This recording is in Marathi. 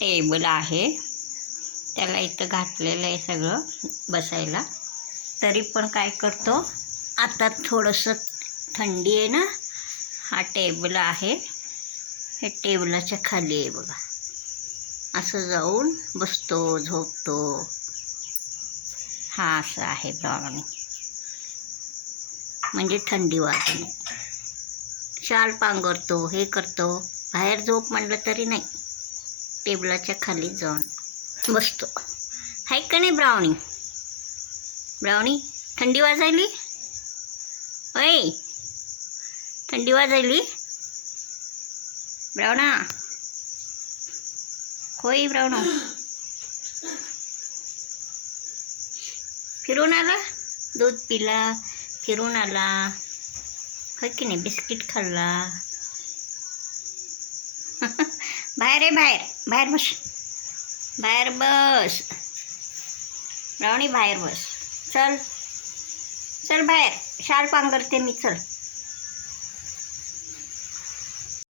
टेबल आहे, त्याला इथं घातलेलं आहे सगळं बसायला. तरी पण काय करतो, आता थोडंसं थंडी आहे ना, हा टेबल आहे, हे टेबलाच्या खाली आहे बघा, असं जाऊन बसतो, झोपतो. हा असं आहे ब्राउनी, म्हणजे थंडी वाजू नये. शाल पांघरतो, हे करतो, बाहेर झोप म्हणलं तरी नाही, टेबलाच्या खाली जाऊन बसतो. हाय का नाही ब्राउनी? ब्राउनी थंडी वाजायली, ओय थंडी वाजायली ब्राउना, होय ब्राउना. फिरून आला, दूध पिला, फिरून आला, होय की नाही, बिस्किट खाल्ला. बाहेर आहे, बाहेर बाहेर बस, बाहेर बस ब्राउनी, बाहेर बस. चल चल बाहेर, शाल पांघरते मी, चल.